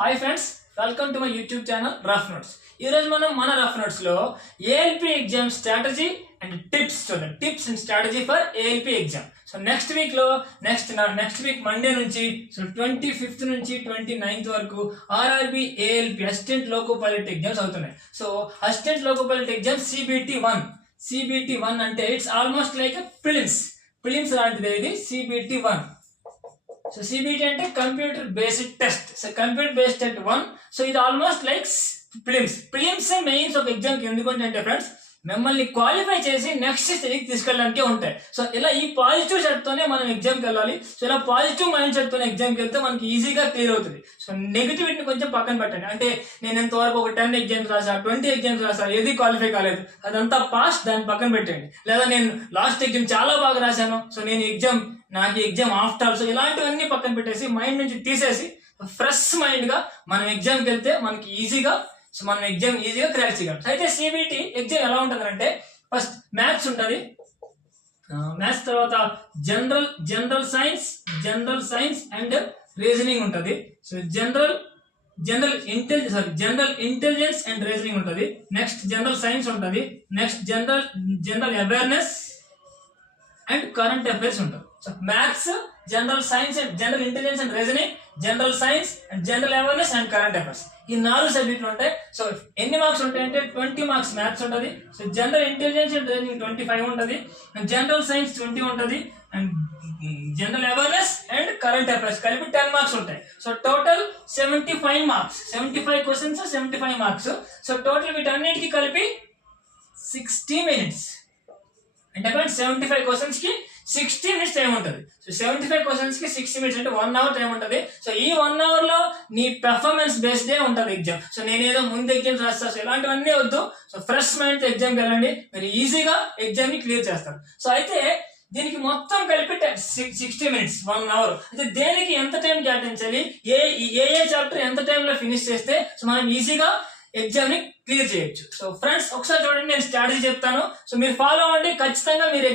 Hi friends, welcome to my YouTube channel Rough Notes. ఈరోజు మనం మన రఫ్ నోట్స్లో ALP exam strategy and tips చూద్దాం. Tips and strategy for ALP exam. So next week Monday నుంచి 25th నుంచి 29th వరకు RRB ALP assistant loco pilot exams అవుతున్నాయి. So assistant loco pilot exam CBT1 అంటే ఇట్స్ ఆల్మోస్ట్ లైక్ ప్రిలిమ్స్ లాంటిది. ఇది CBT1. So CBT అంటే computer based test. So computer based test 1. So ఇది almost like prelims mains ఒక ఎగ్జామ్కి. ఎందుకంటే friends, మిమ్మల్ని క్వాలిఫై చేసి నెక్స్ట్ స్టేజ్కి తీసుకెళ్ళడానికే ఉంటాయి. సో ఇలా ఈ పాజిటివ్ సెట్ తోనే మనం ఎగ్జామ్కి వెళ్ళాలి. సో ఇలా పాజిటివ్ మైండ్ సెట్ తోనే ఎగ్జామ్కి వెళ్తే మనకి ఈజీగా క్లియర్ అవుతుంది. సో నెగిటివిటీని కొంచెం పక్కన పెట్టండి. అంటే నేను ఇంతవరకు ఒక 10 ఎగ్జామ్స్ రాసా, 20 ఎగ్జామ్స్ రాసా, ఏది క్వాలిఫై కాలేదు, అదంతా పాస్ట్, దాన్ని పక్కన పెట్టండి. లేదా నేను లాస్ట్ ఎగ్జామ్ చాలా బాగా రాశాను, సో నాకు ఎగ్జామ్ ఆఫ్టర్ ఆల్. సో ఇలాంటివన్నీ పక్కన పెట్టేసి మైండ్ నుంచి తీసేసి ఫ్రెష్ మైండ్ గా మనం ఎగ్జామ్కి వెళ్తే మనకి మనం ఎగ్జామ్ ఈజీగా క్రాక్ చేయగలం. అయితే CBT ఎగ్జామ్ ఎలా ఉంటుంది అంటే, ఫస్ట్ మ్యాథ్స్ ఉంటుంది. మ్యాథ్స్ తర్వాత జనరల్ సైన్స్ అండ్ రీజనింగ్ ఉంటుంది. So general intelligence and reasoning ఉంటుంది. నెక్స్ట్ జనరల్ సైన్స్ ఉంటుంది. Next general awareness and current affairs ఉంటుంది. So maths, general science and general intelligence and reasoning, general science and general awareness and current affairs, ఈ 4 సబ్జెక్టులు ఉంటాయి. So ఎన్ని marks ఉంటాయంటే 20 marks maths ఉంటుంది. So general intelligence and reasoning 25 ఉంటుంది. General science 20 ఉంటుంది. And general awareness and current affairs కలిపి 10 marks ఉంటాయి. So total 75 marks, 75 questions, 75 marks. So total వీటన్నిటికీ కలిపి 60 మినిట్స్. అంటే 75 క్వశ్చన్స్ కి 60 మినిట్స్ టైం ఉంటుంది. సో 75 క్వశ్చన్స్ కి 60 మినిట్స్ అంటే 1 అవర్ టైం ఉంటుంది. సో ఈ 1 అవర్ లో నీ పెర్ఫార్మెన్స్ బేస్డే ఉంటుంది ఎగ్జామ్. సో నేనేదో ముందు ఎగ్జామ్స్ రాస్తా, సో ఇలాంటివన్నీ వద్దు. సో ఫ్రెష్ మైండ్ తో ఎగ్జామ్కి వెళ్ళండి, మీరు ఈజీగా ఎగ్జామ్ ని క్లియర్ చేస్తారు. సో అయితే దీనికి మొత్తం కలిపి 60 మినిట్స్, 1 అవర్. అయితే దేనికి ఎంత టైం కేటాయించాలి, ఏ చాప్టర్ ఎంత టైంలో ఫినిష్ చేస్తే సో మనం ఈజీగా ఎగ్జామ్ ని క్లియర్ చేయొచ్చు. సో ఫ్రెండ్స్, ఒకసారి చూడండి, నేను స్ట్రాటజీ చెప్తాను. సో మీరు ఫాలో అవ్వండి, ఖచ్చితంగా మీరు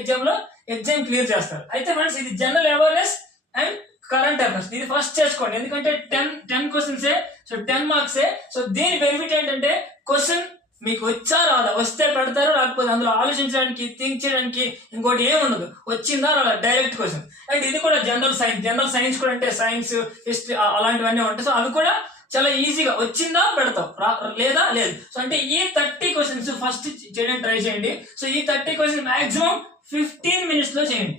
ఎగ్జామ్ క్లియర్ చేస్తారు. అయితే ఫ్రెండ్స్, ఇది general awareness and current affairs. ఇది ఫస్ట్ చేసుకోండి, ఎందుకంటే 10 క్వశ్చన్సే. సో 10 మార్క్సే. సో దీని బెనిఫిట్ ఏంటంటే, క్వశ్చన్ మీకు వచ్చా రాదా, వస్తే పెడతారు, రాకపోతే అందులో ఆలోచించడానికి, థింక్ చేయడానికి ఇంకోటి ఏముండదు. వచ్చిందా రాదా, డైరెక్ట్ క్వశ్చన్. అండ్ ఇది కూడా జనరల్ సైన్స్ కూడా, అంటే సైన్స్, హిస్టరీ అలాంటివన్నీ ఉంటాయి. సో అవి కూడా చాలా ఈజీగా వచ్చిందా పెడతాం, లేదా లేదు. సో అంటే ఈ 30 క్వశ్చన్స్ ఫస్ట్ చేయడానికి ట్రై చేయండి. సో ఈ 30 క్వశ్చన్స్ మాక్సిమం 15 మినిట్స్ లో చేయండి.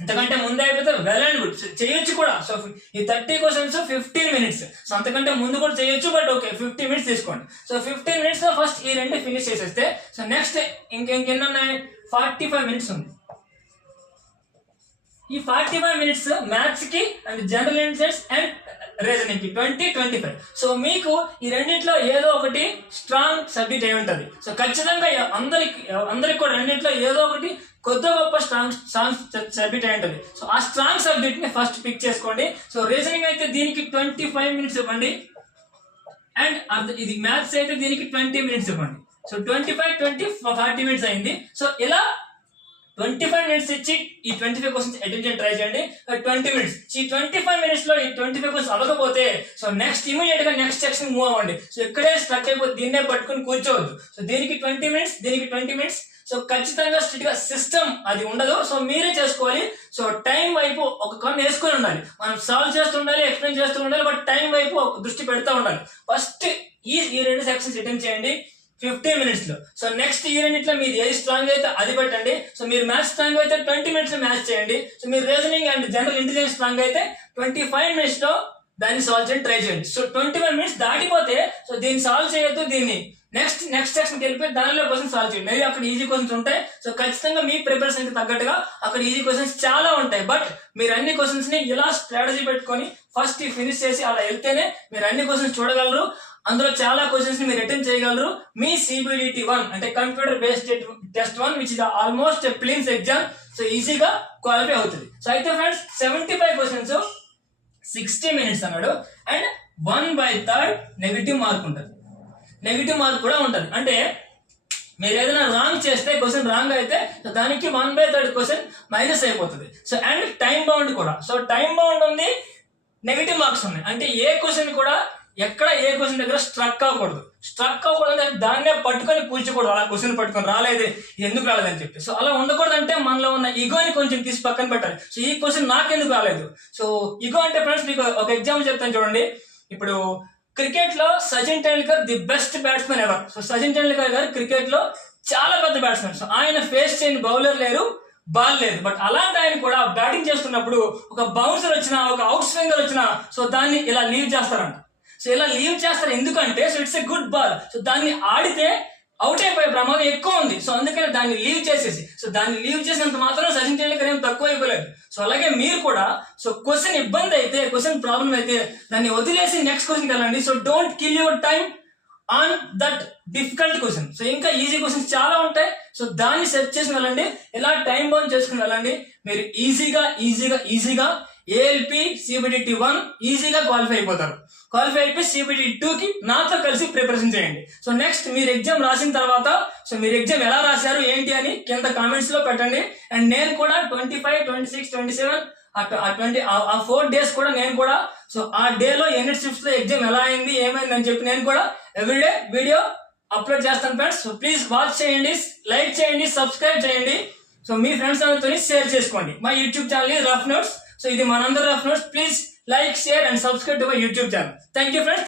అంతకంటే ముందు అయిపోతే వెల్ అండ్ గుడ్, చేయొచ్చు కూడా. సో ఈ 30 క్వశ్చన్స్ 15 మినిట్స్. సో అంతకంటే ముందు కూడా చేయొచ్చు, బట్ ఓకే 50 మినిట్స్ తీసుకోండి. సో 15 మినిట్స్ లో ఫస్ట్ ఈ 2 ఫినిష్ చేసేస్తే, సో నెక్స్ట్ ఇంకెన్ని ఉన్నాయి, 45 మినిట్స్ ఉంది. ఈ 45 మినిట్స్ మ్యాథ్స్ కి and general intelligence and reasoning కి 20-25. సో మీకు ఈ రెండింటిలో ఏదో ఒకటి స్ట్రాంగ్ సబ్జెక్ట్ అయి ఉంటుంది. సో ఖచ్చితంగా అందరికి కూడా రెండింటిలో ఏదో ఒకటి కొద్ది గొప్ప స్ట్రాంగ్ సబ్జెక్ట్ అయి ఉంటుంది. సో ఆ స్ట్రాంగ్ సబ్జెక్ట్ ని ఫస్ట్ పిక్ చేసుకోండి. సో రీజనింగ్ అయితే దీనికి 25 మినిట్స్ ఇవ్వండి. అండ్ ఇది మ్యాథ్స్ అయితే దీనికి 20 మినిట్స్ ఇవ్వండి. సో 25, 20, 40 మినిట్స్ అయింది. సో ఇలా 25 మినిట్స్ ఇచ్చి ఈ 25 క్వశ్చన్స్ అటెంప్ట్ చేయడానికి ట్రై చేయండి. 20 మినిట్స్. ఈ 25 మినిట్స్ లో ఈ 25 క్వశ్చన్స్ అవ్వకపోతే, సో నెక్స్ట్ ఇమీడియట్ గా నెక్స్ట్ సెక్షన్ మూవ్ అవ్వండి. సో ఇక్కడే స్ట్రక్ అయిపోతే దీన్నే పట్టుకుని కూర్చోవద్దు. సో దీనికి 20 మినిట్స్, దీనికి 20 మినిట్స్. సో ఖచ్చితంగా స్ట్రిక్ట్ గా సిస్టమ్ అది ఉండదు. సో మీరే చేసుకోవాలి. సో టైం వైపు ఒక కన్ను వేసుకొని ఉండాలి. మనం సాల్వ్ చేస్తుండాలి, ఎక్స్ప్లెయిన్ చేస్తూ ఉండాలి, బట్ టైం వైపు దృష్టి పెడతా ఉండాలి. ఫస్ట్ ఈ 2 సెక్షన్స్ అటెంప్ట్ చేయండి 15 మినిట్స్ లో. సో నెక్స్ట్ ఈ రెండిట్లో మీరు ఏది స్ట్రాంగ్ అయితే అది పెట్టండి. సో మీరు మ్యాథ్స్ స్ట్రాంగ్ అయితే 20 మినిట్స్ లో మ్యాథ్స్ చేయండి. సో మీరు reasoning and general intelligence strong అయితే 25 మినిట్స్ లో దాన్ని సాల్వ్ చేయడానికి ట్రై చేయండి. సో 25 మినిట్స్ దాటిపోతే సో దీన్ని సాల్వ్ చేయొద్దు, దీన్ని నెక్స్ట్ సెక్షన్ వెళ్ళిపోయి దానిలో క్వశ్చన్ సాల్వ్ చేయండి. మేబీ అక్కడ ఈజీ క్వశ్చన్స్ ఉంటాయి. సో ఖచ్చితంగా మీ ప్రిపరేషన్ కి తగ్గట్టుగా అక్కడ ఈజీ క్వశ్చన్స్ చాలా ఉంటాయి. బట్ మీరు అన్ని క్వశ్చన్స్ ని ఇలా స్ట్రాటజీ పెట్టుకొని ఫస్ట్ ఫినిష్ చేసి అలా వెళ్తేనే మీరు అన్ని క్వశ్చన్స్ చూడగలరు. అందులో చాలా క్వశ్చన్స్ ని మీరు అటెంప్ట్ చేయగలరు. మీ CBT1 అంటే computer based test 1 which is almost prelims exam. So ఈజీగా క్వాలిఫై అవుతుంది. సో అయితే ఫ్రెండ్స్, 75 క్వశ్చన్స్ 60 మినిట్స్ అన్నాడు. అండ్ 1/3 నెగిటివ్ మార్క్ ఉంటుంది. నెగిటివ్ మార్క్ కూడా ఉంటుంది. అంటే మీరు ఏదైనా రాంగ్ చేస్తే, క్వశ్చన్ రాంగ్ అయితే దానికి 1/3 క్వశ్చన్ మైనస్ అయిపోతుంది. సో అండ్ టైం బౌండ్ కూడా. సో టైం బౌండ్ ఉంది, నెగిటివ్ మార్క్స్ ఉన్నాయి. అంటే ఏ క్వశ్చన్ కూడా ఎక్కడ ఏ క్వశ్చన్ దగ్గర స్ట్రక్ అవ్వకూడదు. స్ట్రక్ అవ్వకూడదు అంటే దాన్నే పట్టుకొని కూర్చోకూడదు. అలా క్వశ్చన్ పట్టుకొని రాలేదు ఎందుకు రాలేదని చెప్పి. సో అలా ఉండకూడదు. అంటే మనలో ఉన్న ఈగోని కొంచెం తీసి పక్కన పెట్టాలి. సో ఈ క్వశ్చన్ నాకెందుకు రాలేదు. సో ఈగో అంటే ఫ్రెండ్స్ మీకు ఒక ఎగ్జాంపుల్ చెప్తాను చూడండి. ఇప్పుడు క్రికెట్ లో Sachin Tendulkar the best batsmen ever. So Sachin Tendulkar గారు క్రికెట్ లో చాలా పెద్ద బ్యాట్స్మెన్. సో ఆయన ఫేస్ చేయని బౌలర్ లేరు, బాల్ లేదు. బట్ అలాంటి ఆయన కూడా బ్యాటింగ్ చేస్తున్నప్పుడు ఒక బౌన్సర్ వచ్చినా, ఒక అవుట్ స్వింగర్ వచ్చినా, సో దాన్ని ఇలా లీవ్ చేస్తారంట. సో ఇలా లీవ్ చేస్తారు ఎందుకంటే so it's a good ball. So దాన్ని ఆడితే అవుట్ అయిపోయే ప్రమాదం ఎక్కువ ఉంది. సో అందుకని దాన్ని లీవ్ చేసేసి, సో దాన్ని లీవ్ చేసినంత మాత్రం సచిన్ టెండూల్కర్ ఏం తక్కువ అయిపోలేదు. సో అలాగే మీరు కూడా సో క్వశ్చన్ ఇబ్బంది అయితే, క్వశ్చన్ ప్రాబ్లం అయితే దాన్ని వదిలేసి నెక్స్ట్ క్వశ్చన్కి వెళ్ళండి. So don't kill your time on that difficult question. So ఇంకా ఈజీ క్వశ్చన్స్ చాలా ఉంటాయి. సో దాన్ని సెర్చ్ చేసి వెళ్ళండి. ఇలా టైం బౌండ్ చేసుకుని వెళ్ళండి. మీరు ఈజీగా ఏఎల్పి CBDT 1 ఈజీగా క్వాలిఫై అయిపోతారు. క్వాలిఫై అయిపోయి CBDT 2 కి నాతో కలిసి ప్రిపరేషన్ చేయండి. సో నెక్స్ట్ మీరు ఎగ్జామ్ రాసిన తర్వాత సో మీరు ఎగ్జామ్ ఎలా రాశారు ఏంటి అని కింద కామెంట్స్ లో పెట్టండి. అండ్ నేను కూడా 25, 26, 27 ఆ 4 days కూడా నేను కూడా సో ఆ డేలో ఎన్ని షిఫ్ట్స్ లో ఎగ్జామ్ ఎలా అయింది ఏమైంది అని చెప్పి నేను కూడా ఎవ్రీడే వీడియో అప్లోడ్ చేస్తాను ఫ్రెండ్స్. సో ప్లీజ్ వాచ్ చేయండి, లైక్ చేయండి, సబ్స్క్రైబ్ చేయండి. సో మీ ఫ్రెండ్స్ అందరితో షేర్ చేసుకోండి. మా YouTube channel Rough notes. So ఇది మనందరి rough notes. Please like, share and subscribe to my YouTube channel. Thank you friends.